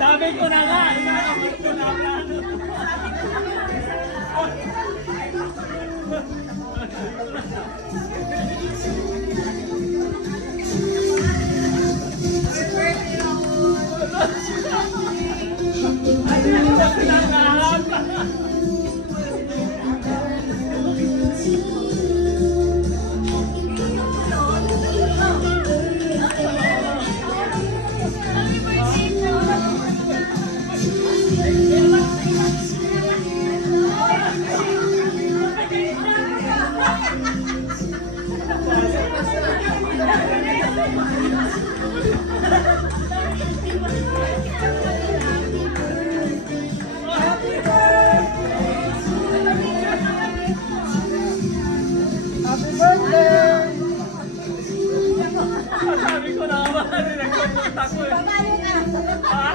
Sabi ko na nga, inaabot ko na plano. Sabi ko na nga, nagpunta ko eh. Ha?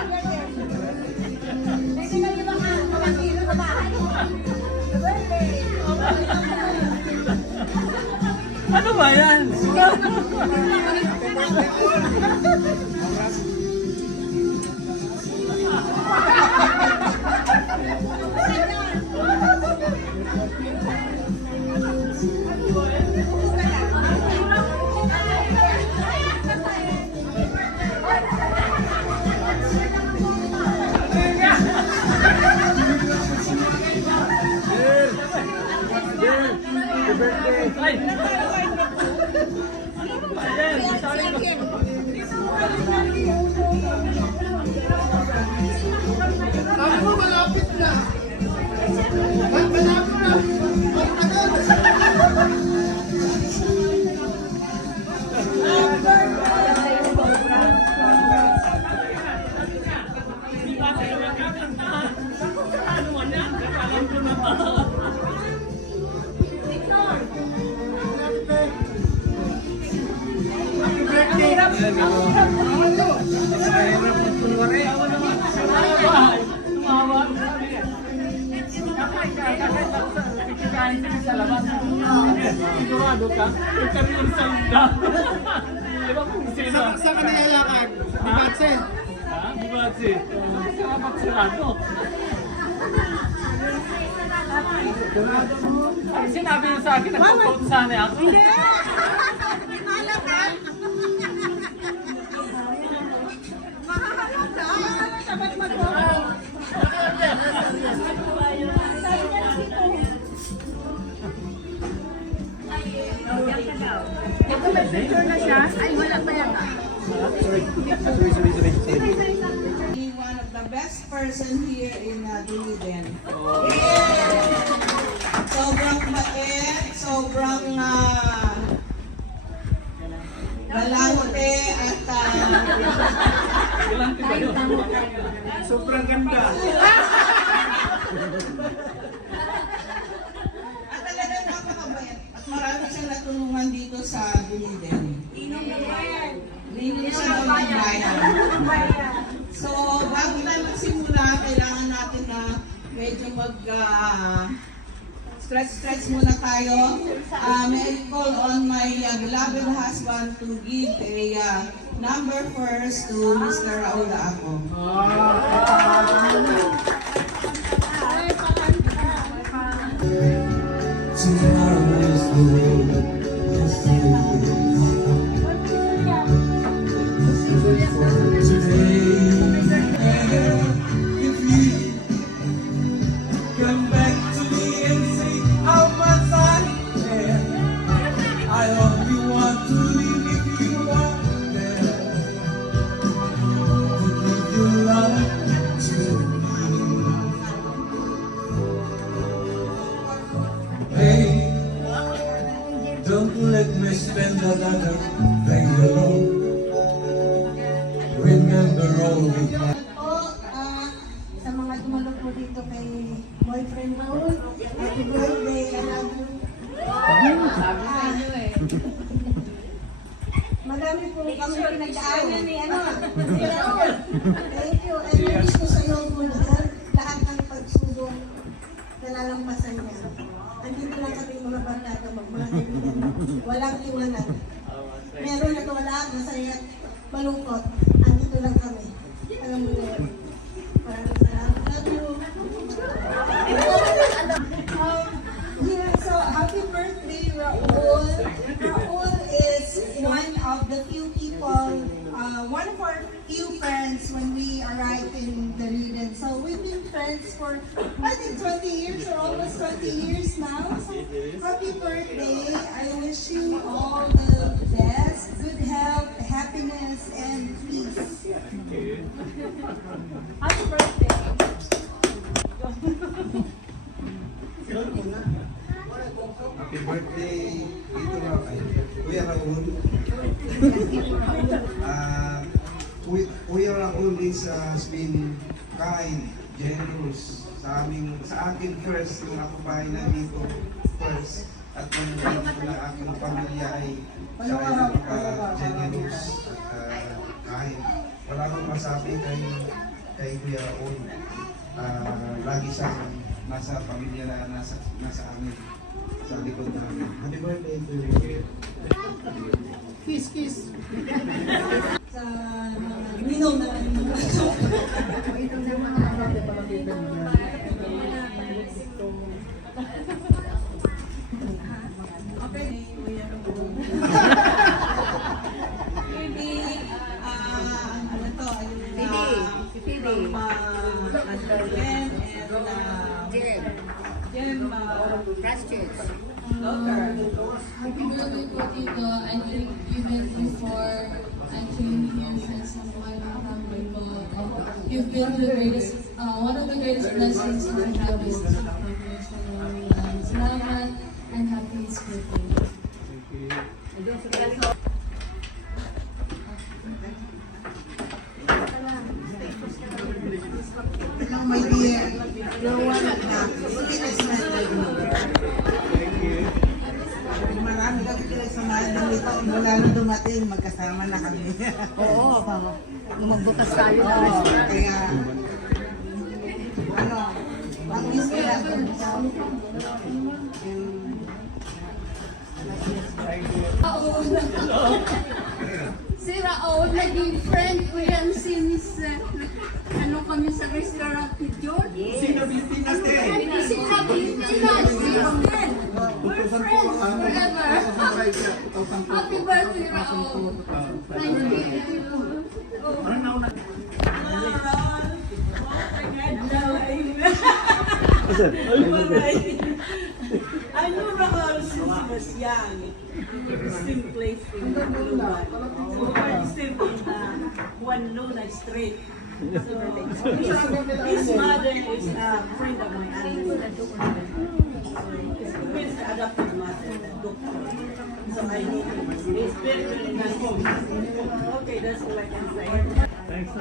Ano ba yan? Ay! Ayan, sorry ko. Sabi mo, malapit na. Malapit na. Ano mo na? Alam ko na ba? Sigurado ka? Yung kami yung salda. Diba kung sino? Saan ka nilalakad? Di Batse? Ha? Di Batse? Salamat sarado. Sinabi niyo sa akin, nagpo-vote sana ako. Hindi! Mahala ka! Mahala ka! Dapat mag-vote. Picture na siya? Ay, wala pa yan. One of the best person here in Dunedin. Sobrang bait, sobrang galante at Ilang ba yun? Sobrang ganda. at talagang napakabait. At marami siyang natulungan dito sa Dunedin. Ninong siya ng bayan. So, bago tayo magsimula, kailangan natin na medyo stretch muna tayo. May I call on my beloved husband to give a number first to Mr. Raul ako. Tomorrow is the road, yesterday is for today. If you come back to me and say how much I care, I only want to live if you are there. let me spend another day alone. Remember all the time. Sa mga dumalo po dito kay boyfriend Raul, happy birthday, I love you. Sabi sa inyo eh. Madami po kami pinagdaanan ni Raul. Thank you. And wish ko sa iyo po lahat ng pagsubok na lalampasan niya. Andito lang kami mga barkada, mga kaibigan. Walang iwanan. Meron at wala, masaya at malungkot. Andito lang kami. Alam mo na yun. Maraming salamat. Love you. Yeah, so happy birthday, Raul. Raul is one of the few people, one of our few friends when we arrived in Dunedin. So we've been friends for, I think 20 years or almost 20 years now. So happy birthday. I wish you all the best, good health, happiness, and peace. Happy birthday. Happy birthday, Tito Raul. Kuya Raul. Kuya Raul has been kind, generous sa akin first, nung ako pa ay nandito first. At nung nandito na aking pamilya ay siya ay napaka-generous at kind. Wala akong masabi kay Kuya Raul. Lagi siyang nasa pamilya na nasa amin. Sa likod namin. Happy birthday to you. Kiss, kiss. Sa mga minom na lang mga okay. Maybe, ano to, ayun na, Jen and Happy birthday po, Tito. I think you met before I came here since my family po. You've been the greatest, one of the greatest blessings in my family's life. So, salamat and happy birthday. Hello, my dear. You're one of the sweetest men I know. Marami kami pinagsamaan dito. Mula nung dumating, magkasama na kami. Oo, nung magbukas tayo. Oo, kaya, pang-miss ko lang. Si Raul, naging friend ko yan since kami sa restaurant ni George. Sino Pilipinas din? Si Pilipinas, sister. We're friends forever. Happy birthday, Raul. Thank you. I knew Rahul since he was young. He was still placed in Luban. So we're still in Juan Luna Street. So his mother is a friend of my aunt. So he's the adopted mother, the doctor. So I know him. He's very, very nice. Okay, that's all I can say. Thanks,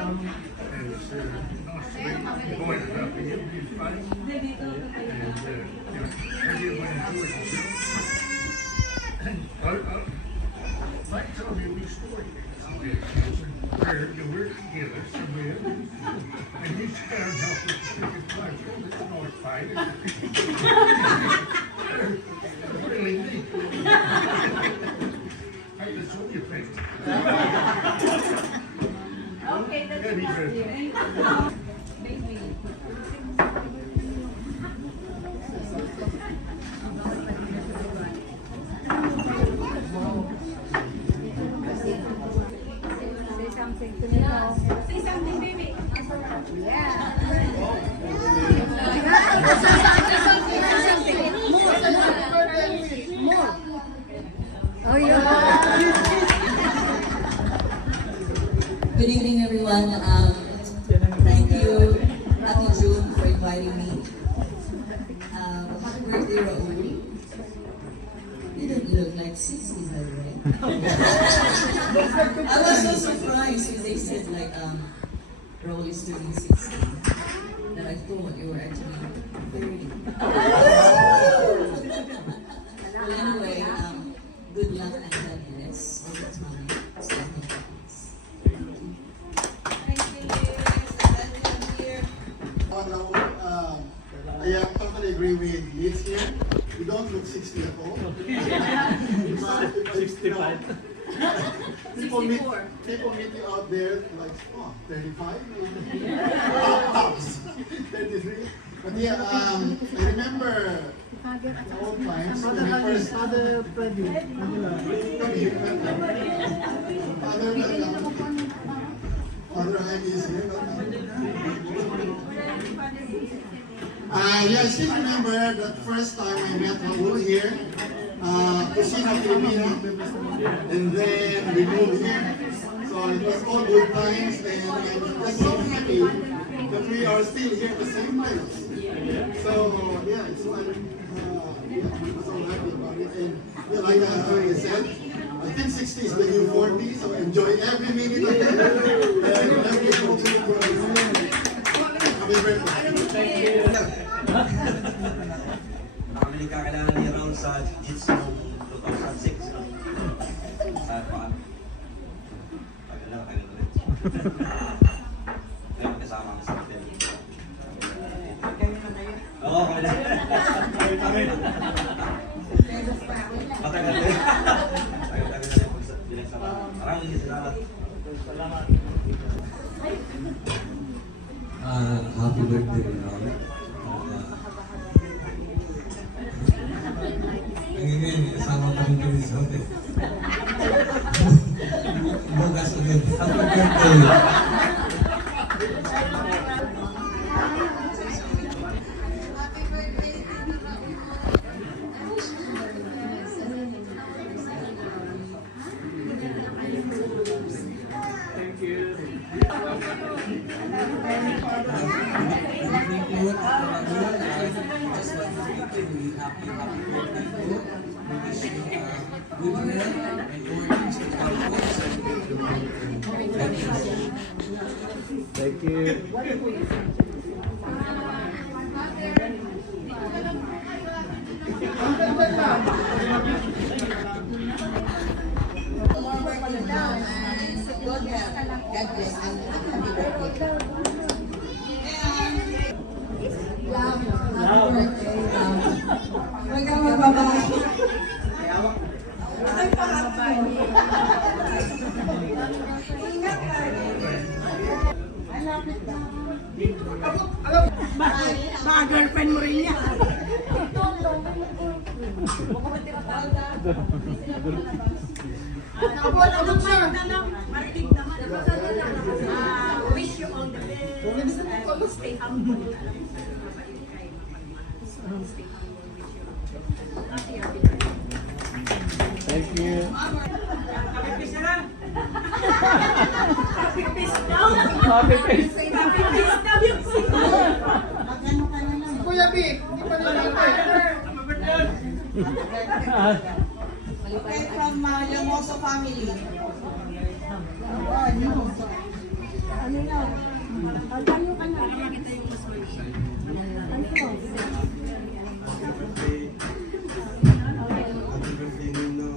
Mike told me a wee story where you were together somewhere and you found out that you could fight. It's not fighting. Really neat. I just told you things. Okay, that's Happy birthday. Say something, baby. Good evening, everyone. Thank you, Ate June, for inviting me. Happy birthday, Raul. You don't look like 60s, I was so surprised when they said like Raul is turning 60. That I thought you were actually 30. Well, anyway, good luck and God bless all the time. Stay healthy. Thank you, here. I totally agree with Liz here. You don't look 60 at all. 65. People meet you out there like, oh, 35? Tops. 33. But yeah, I remember the old times when we first Father Heidi is here. Yeah, I still remember the first time I met Raul here, Kusina Filipino, and then we moved here. So it was all good times, and I'm just so happy that we are still here at the same time. So yeah, it's like, I'm so happy about it. And yeah, like I said, I think 60 is the new 40, so enjoy every minute of it. And happy birthday. Thank you. Nakabili ka kailangan ni Raul sa Jiu-Jitsu noong 2006. Tagal na ulit. Ngayon kasama ang sa hotel. Oo, kami na. Matagal na. Tagal na rin po sa bilang. Maraming salamat. Salamat. Happy birthday, Raul. Ngayon, kasama pa rin kami sa hotel. Bukas ulit. Happy birthday. Thank you. Thank you. God bless and happy birthday. Happy birthday, Huwag kang magbabay. Ay, pakapay. Ingat ka. Baka girlfriend mo rin niya. Abot siya. Marinig naman. Wish you all the best. And stay humble. Alam mo, mabait kayo, mapagmahal. Stay humble. Wish you all the best. Happy birthday. Thank you. Happy peace na. Happy peace now. Happy face. Happy peace now yung Kuya B, hindi pa nalala. Okay, from Llamoso family. Happy birthday, Nino.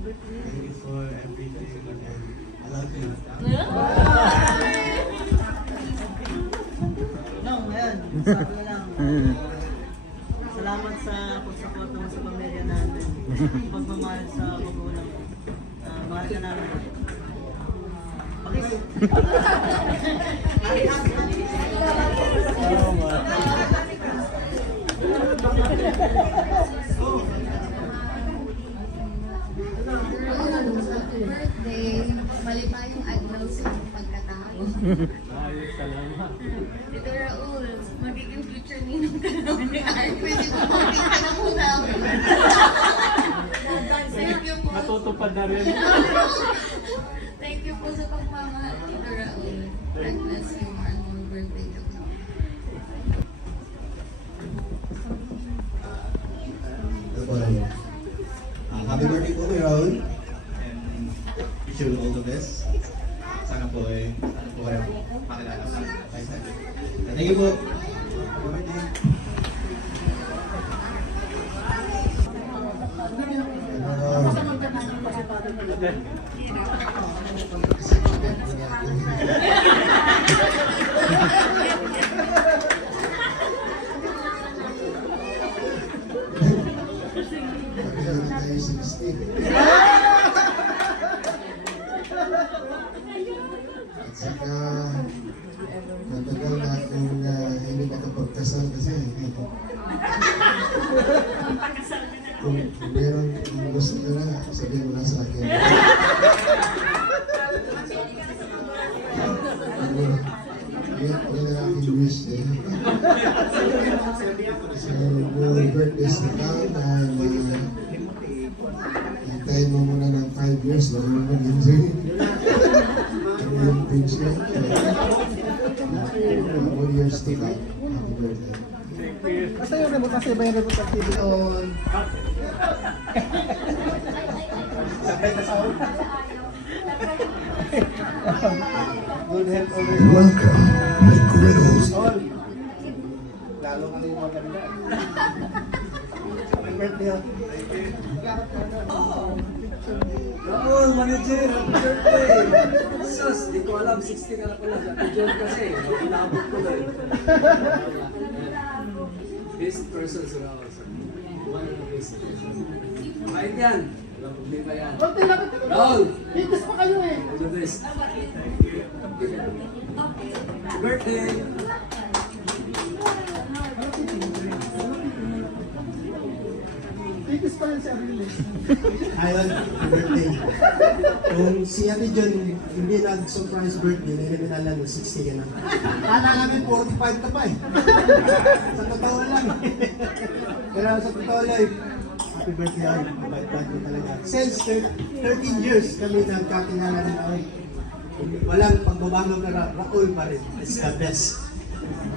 Thank you for everything. I love you. No, ngayon, sabi ko lang. Salamat sa pagsuporta mo sa pamilya namin. Pagmamahal sa magulang. Mahal ka namin. Birthday, maligayong adlaw sa iyong pagkatao. Ayos, salamat. Ito Raul, magiging future ninong ka naman ni Art. Pwede mo makita na muna ako. Thank you po. Natutupad na rin. Thank you po sa pagmamahal, Tito Raul. God bless you. More and more birthday to come. Happy birthday po, Raul. you all the best. Sana po ano po kayo makilala sa lifetime. Thank you po. Happy birthday. Pagkakaroon tayo sa mistake. At saka, matagal na akong hindi nakapagkasal kasi kung meron kung gusto ka na, sabihin mo na sa akin. Yan ang aking wish eh. So, more birthdays na lang and hintayin mo muna ng 5 years bago mo mag-enjoy. Yung pension. More years to come. Happy birthday. Basta yung remote kasi ba yung remote ng TV on? Sabay na sa good health always. Welcome, McGriddles. Lalo ka na yung mga ganda. Happy birthday. Raul, manager, happy birthday! Sus, di ko alam, 60 ka na pala. Happy John kasi, inabot ko na. Best person si Raul. One of the best person. Kahit yan, walang problema yan. Raul! Bitis pa kayo eh. All the best. Happy birthday! Bitis pa rin si Aril eh. Ayun, birthday. Kung si Ate John hindi nag-surprise birthday, may naminala ng 60 ka na. Kala namin 45 ka pa eh. Sa totoo lang. Pero sa totoo lang, happy birthday ay, bait-bait mo talaga. Since 13 years kami nagkakilala ng Raul. Walang pagbabago na Raul pa rin. It's the best.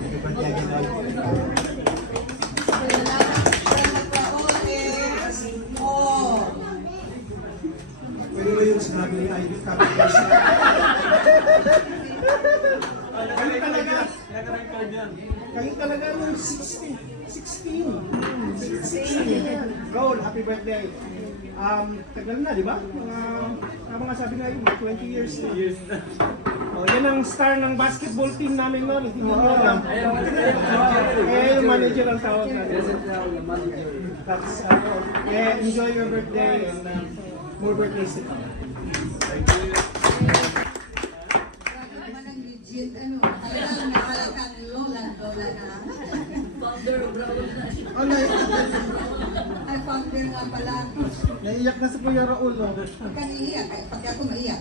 Happy birthday again, Raul. Pwede mo yung sinabi ni ID Capital. Kayo talaga yung 16. 16. Raul, happy birthday. Tagal na, di ba? Mga sabi nga yun, 20 years na. Oh, yan ang star ng basketball team namin noon. Hindi nyo alam. Kaya yung manager ang tawag natin. That's, enjoy your birthday and more birthdays to come. Thank you. Lola na. Founder of Raul na. Ay, founder nga pala. Naiiyak na si Kuya Raul, no? Huwag ka naiiyak, pati ako maiyak.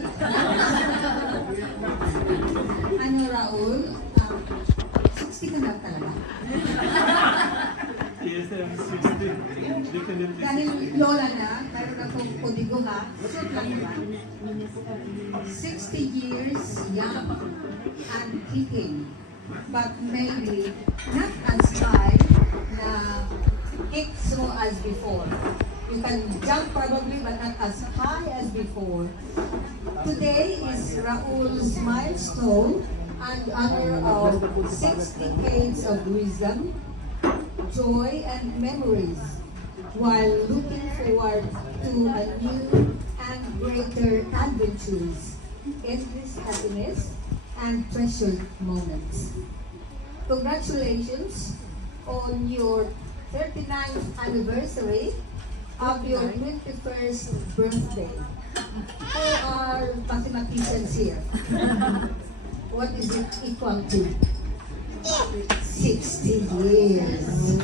Ano, Raul? 60 ka na talaga. Yes, I'm 60. Dahil Lola na, meron akong kodigo ha. Short lang naman. 60 years young and kicking. But maybe not as high na kick so as before. You can jump probably, but not as high as before. Today is Raul's milestone and honor of 6 decades of wisdom, joy, and memories, while looking forward to a new and greater adventures, endless happiness, and treasured moments. Congratulations on your 39th anniversary of your 21st birthday. Who are mathematicians here? What is it equal to? 60 years.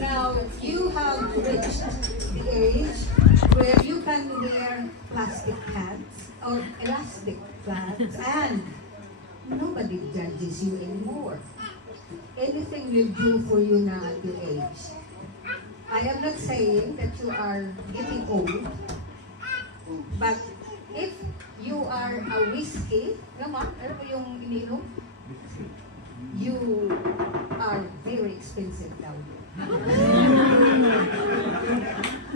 Now, you have reached the age where you can wear plastic pants or elastic pants and nobody judges you anymore. Anything will do for you now at your age. I am not saying that you are getting old, but if you are a whiskey, naman, alam mo yung ininom? You are very expensive now.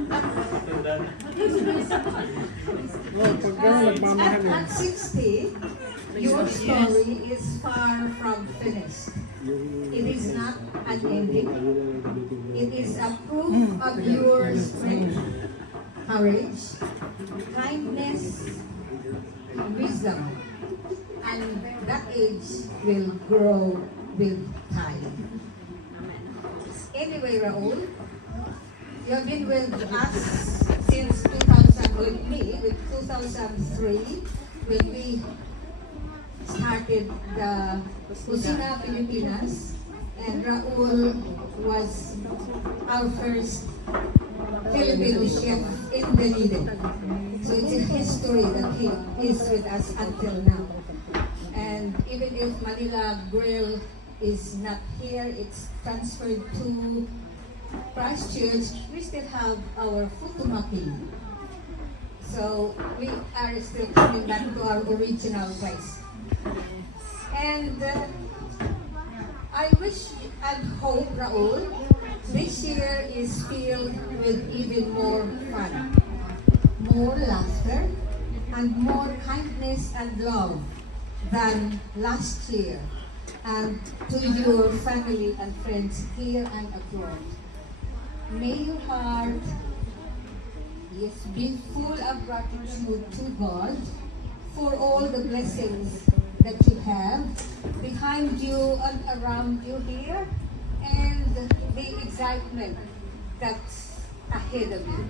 Oh, pag gano'n, nagmamahal eh. At 60, your story is far from finished. It is not an ending. It is a proof of your strength, courage, kindness, wisdom, and that age will grow with time. Anyway, Raul, you have been with us since 2000, with me, with 2003, when we started the Kusina Pilipinas, and Raul was our first Filipino chef in Dunedin. So it's a history that he is with us until now. And even if Manila Grill is not here, it's transferred to Christchurch, we still have our Futumaki. So we are still coming back to our original place. And I wish and hope, Raul, this year is filled with even more fun, more laughter, and more kindness and love than last year. And to your family and friends here and abroad. May your heart, yes, be full of gratitude to God for all the blessings that you have behind you and around you here, and the excitement that's ahead of you.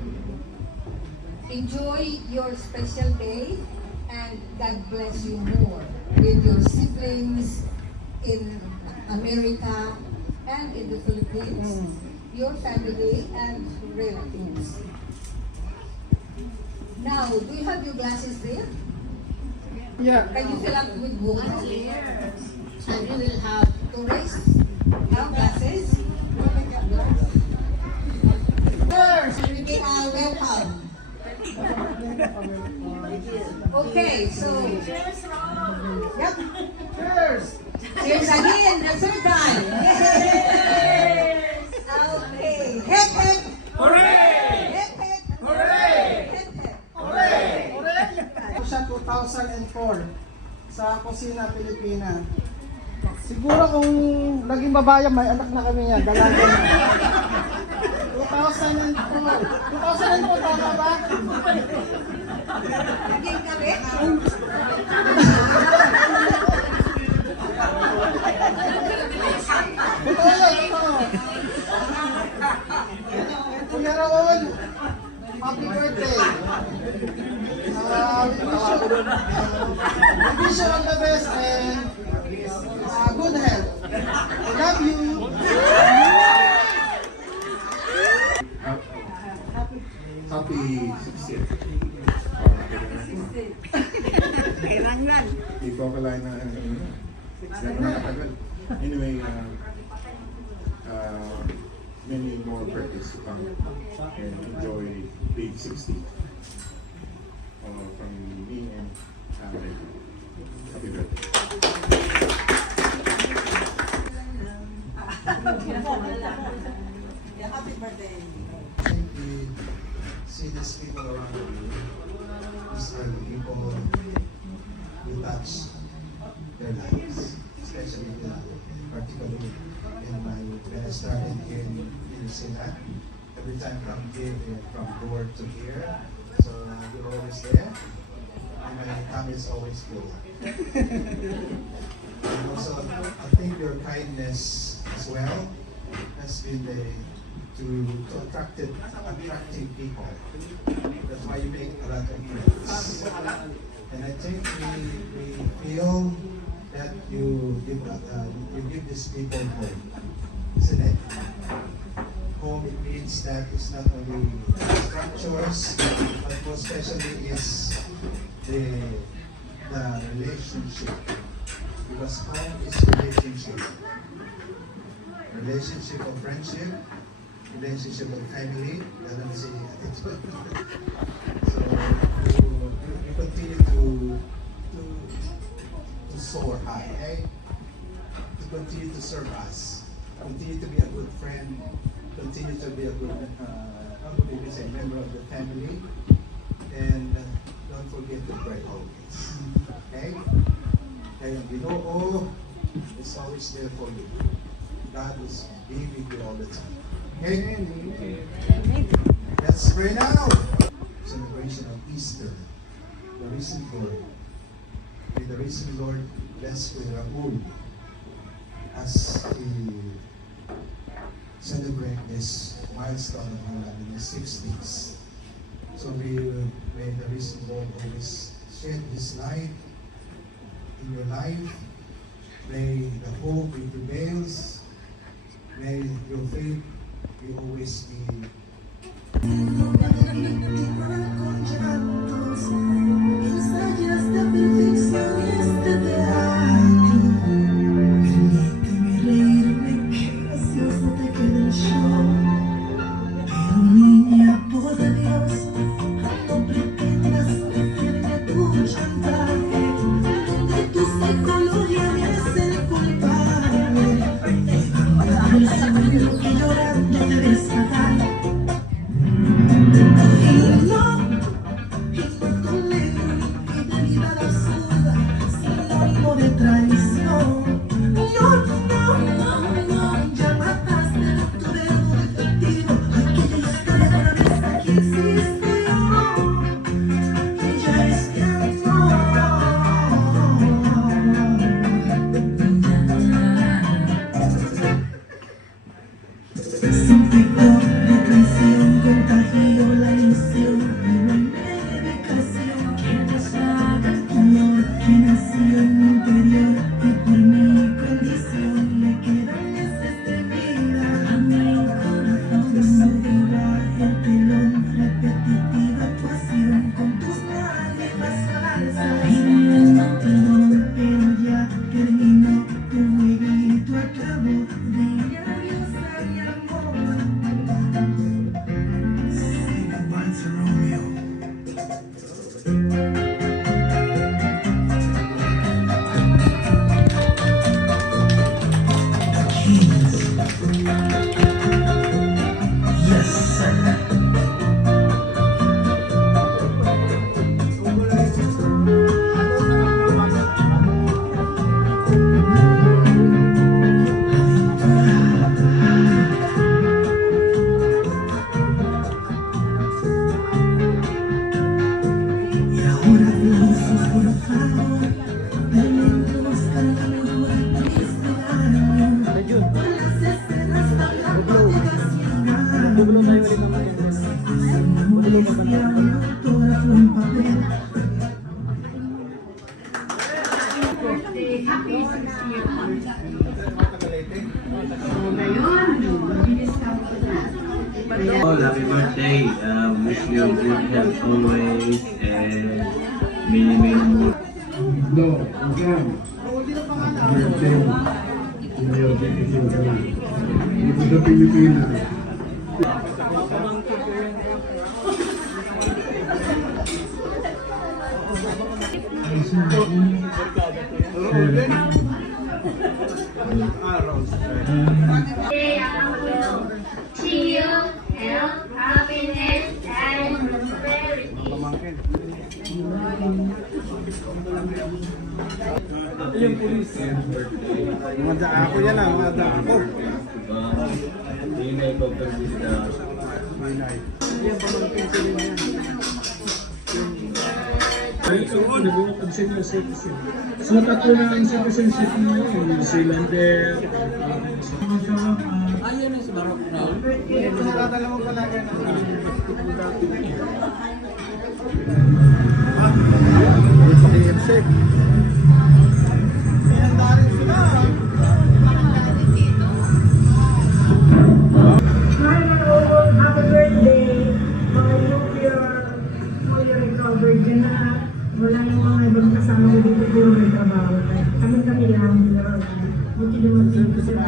Enjoy your special day, and God bless you more with your siblings in America and in the Philippines, your family and relatives. Now, do you have your glasses there? Yeah. Can you fill up with water? And you will have to raise our glasses. Cheers! You are welcome. Okay, so. Yep. Cheers! Cheers again, the third time. Yes! Okay. Hip hip! Hooray! Hip hip! Hooray! Hip hip! Ito siya 2004 sa Kusina Pilipina. Siguro kung naging babayan, may anak na kami niya, dalaga na. 2004. 2004, tama ba? Naging kami? Totoo yan, totoo. Kuya Raul, happy birthday. We wish you all the best and good health. I love you. Happy 60th. Kailangan. Hindi ko akalain na nakatagal. Anyway, many more birthdays to come and enjoy Big 60 from me and happy birthday. Happy birthday. We see these people around you. These are the people who touch their lives, especially particularly when I started here in Sinat. Every time from here, from board to here, so you're always there, and my tummy is always full. And also, I think your kindness as well has been to attracting people. That's why you make a lot of friends. And I think we feel that you give these people home, isn't it? Home, it means that it's not only structures, but most especially is the relationship. Because home is relationship. Relationship of friendship, relationship of family, let me say attitude. So you continue to soar high, eh? To continue to serve us, continue to be a good friend, continue to be a good not to be missed, a member of the family. And don't forget to pray always. Okay? Kaya ang Ginoo is always there for you. God is be with you all the time. Okay? Let's pray now. Celebration of Easter. The risen Lord. May the risen Lord bless Kuya Raul as he celebrate this milestone of our life in the 60s. So may the risen Lord always shed His light in your life. May the hope it prevails. May your faith be always be Oh, happy birthday. Wish you good health always and many, many more. No, again. Birthday. Inyo, dito sa Pilipinas. To you, health, happiness, and prosperity. Mada ako yan ah, mada ako. Dinay ko pagkita. Yan, pamangkin ko rin yan. Oo, nag-uukad senior citizen. So, tatlo na ang citizenship mo yun. New Zealander. Ayun na si Marok na. Nakadala mo pala yan. KFC. Ihanda rin sila. Happy birthday, mga New Year recovered dyan na wala yung mga ibang kasama ko dito puro may trabaho. Kami lang, buti naman dito sila.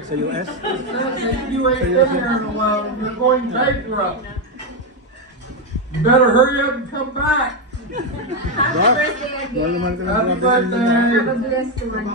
Sa US? You're going bankrupt. You better hurry up and come back. Happy birthday again. Happy birthday. Have a blessed one.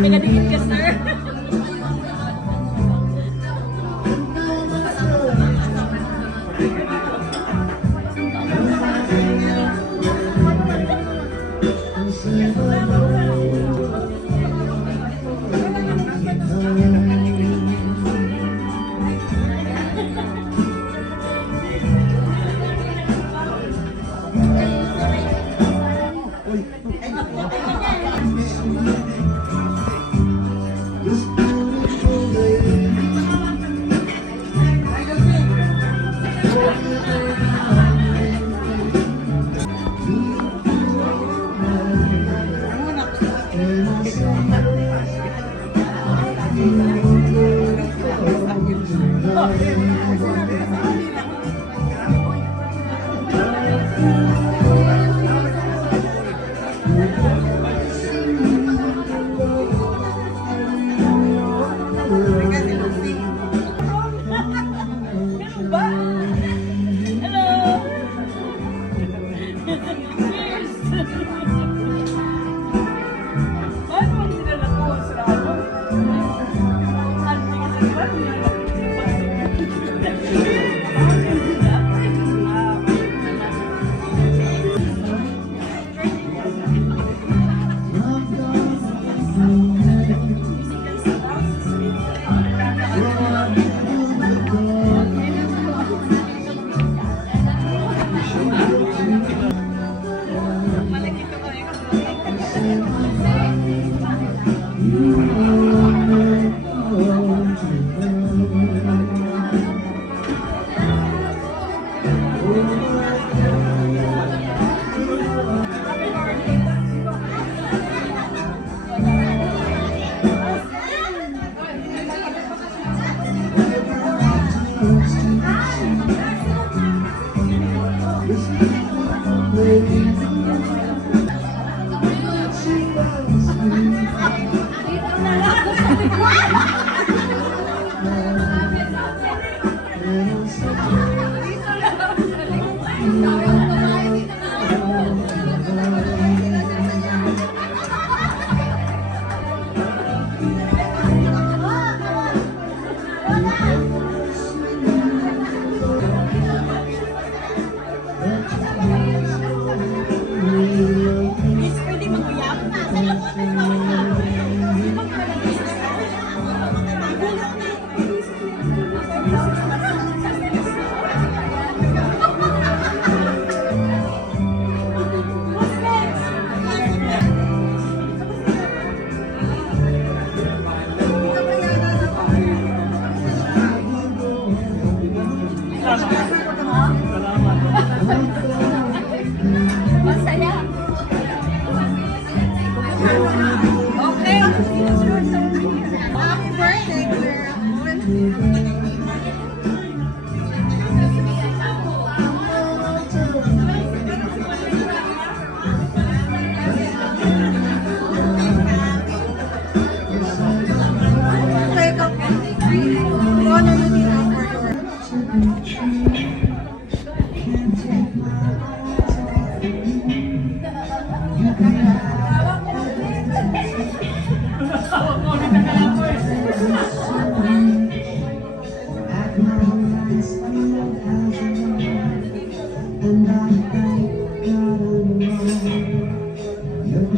Pingadikit ka, sir.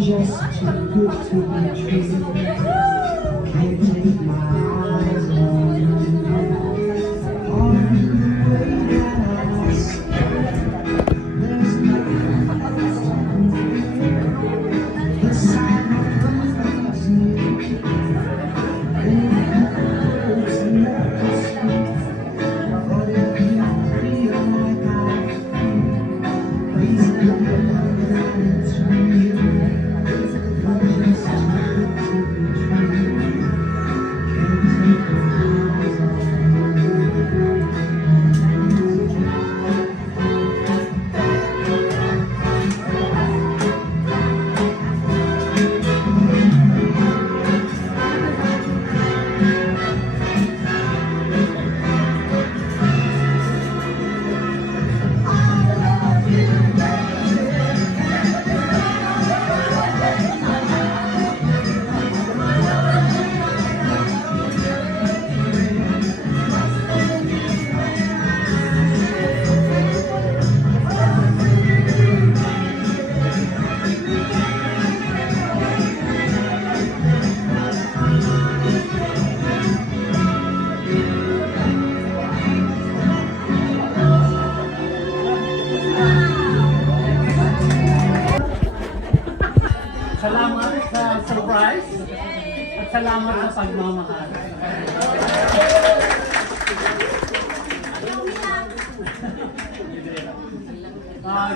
Just too good to be true. Can't take my eyes on you. On the way that I see, there's nothing the side of the fancy. It's never sweet, but if you feel like I feel, crazy love is real. Salamat sa surprise at salamat sa pagmamahal.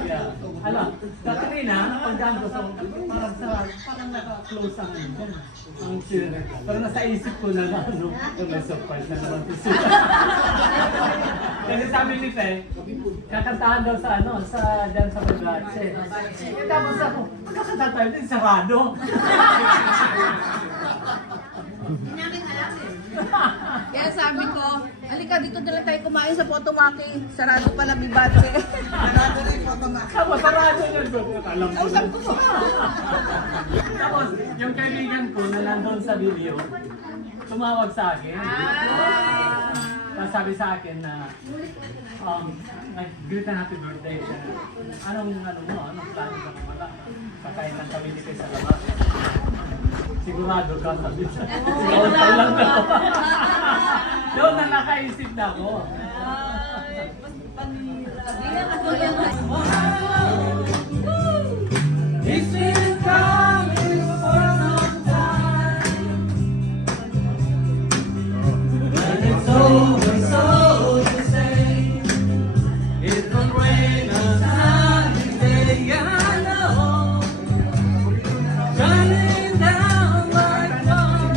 Yeah. Alam, Katrina, pagdaan ko sa parang naka-close ang ang sila. Pero nasa isip ko na ano, may surprise na naman ito sila. Kasi sabi ni Fe, kakantahan daw sa ano, sa dyan sa Baglache. Tapos ako, magkakanta tayo din, sarado. Hindi namin alam eh. Kaya sabi ko, halika dito na lang tayo kumain sa Potomaki. Sarado pala Bibate. Sarado na yung Potomaki. Sarado yun doon. Alam ko lang. Tapos, yung kaibigan ko na nandun sa video, tumawag sa akin. Sabi sa akin na, greet and happy birthday. Anong plano ka wala? Kakain lang kami dito sa labas. Sigurado ka, sabi siya. Sigurado lang ako. Doon na nakaisip na ako. It's been coming for a long time, but it's over, so to say. It don't rain a sunny day, I know. Shining down like fun.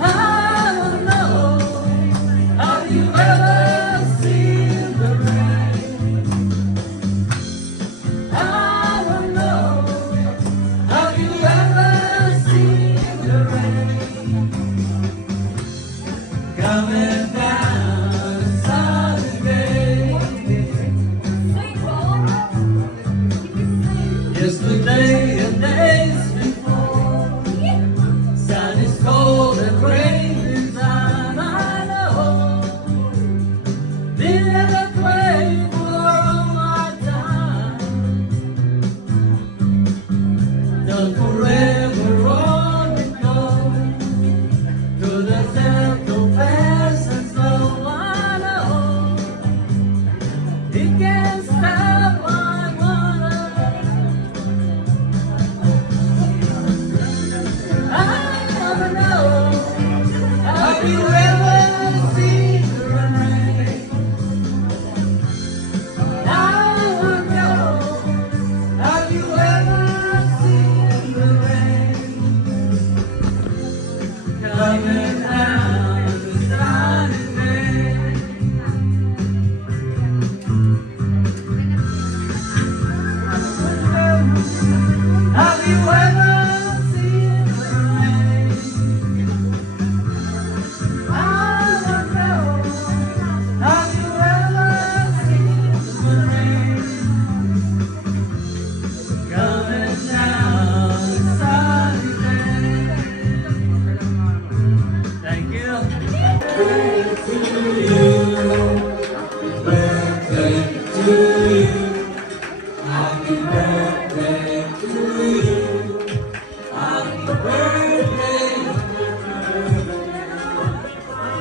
I don't know, have you ever seen the rain? I don't know, have you ever seen the rain? Coming down a sunny day. Yesterday and days before, sun is cold and rain is on, I know. Didn't I pray for all my time? Don't forever on and go to the central fast and slow, I know. It can't stop my water. I wanna know, have you ever seen the rain? I wanna know, have you ever seen the rain? Coming down the sunny day. Have you ever seen the rain?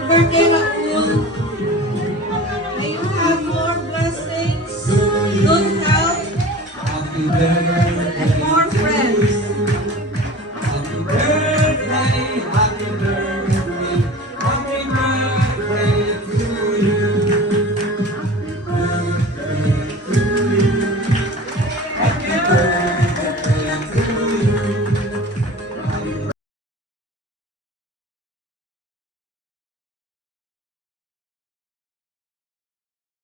Birthday,